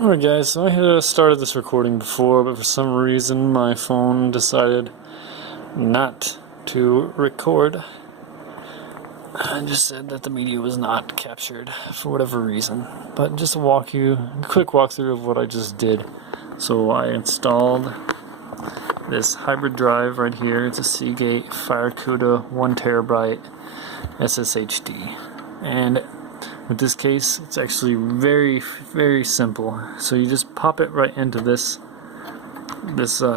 Alright guys, so I had started this recording before, but for some reason my phone decided not to record. I just said that the media was not captured for whatever reason. But just to a quick walkthrough of what I just did. So I installed this hybrid drive right here. It's a Seagate FireCuda 1TB SSHD. And with this case, it's actually very, very simple. So you just pop it right into this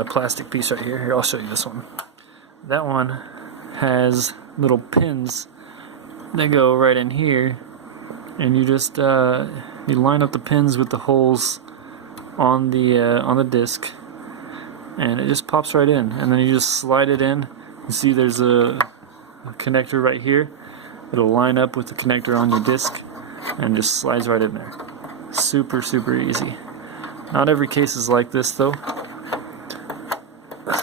plastic piece right here. Here, I'll show you this one. That one has little pins that go right in here, and you just you line up the pins with the holes on the disc, and it just pops right in. And then you just slide it in. You see, there's a connector right here. It'll line up with the connector on your disc and just slides right in there. Super, super easy. Not every case is like this though,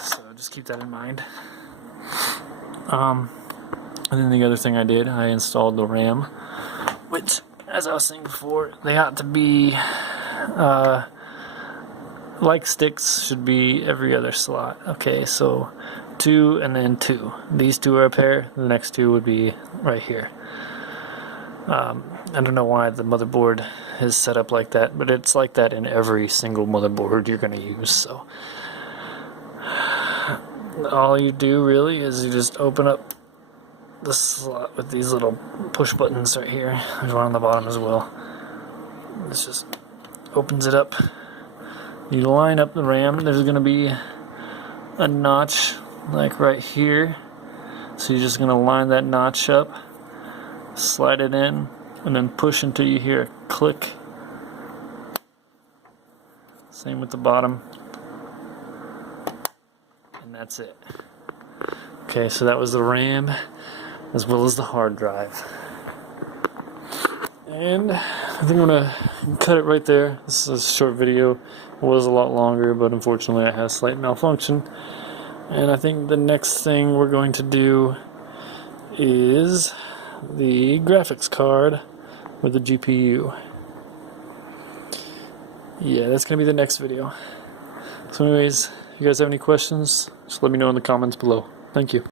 so just keep that in mind. And then the other thing I did, I installed the RAM, which, as I was saying before, they ought to be like sticks, should be every other slot. Okay, so 2 and then 2. These two are a pair, the next two would be right here. I don't know why the motherboard is set up like that, but it's like that in every single motherboard you're going to use. So all you do really is you just open up the slot with these little push buttons right here. There's one on the bottom as well. This just opens it up. You line up the RAM. There's going to be a notch like right here, so you're just going to line that notch up, slide it in, and then push until you hear a click. Same with the bottom, and that's it. Okay, so that was the RAM as well as the hard drive. And I think I'm gonna cut it right there. This is a short video. It was a lot longer, but unfortunately I had a slight malfunction. And I think the next thing we're going to do is the graphics card with the GPU. Yeah, that's going to be the next video. So anyways, if you guys have any questions, just let me know in the comments below. Thank you.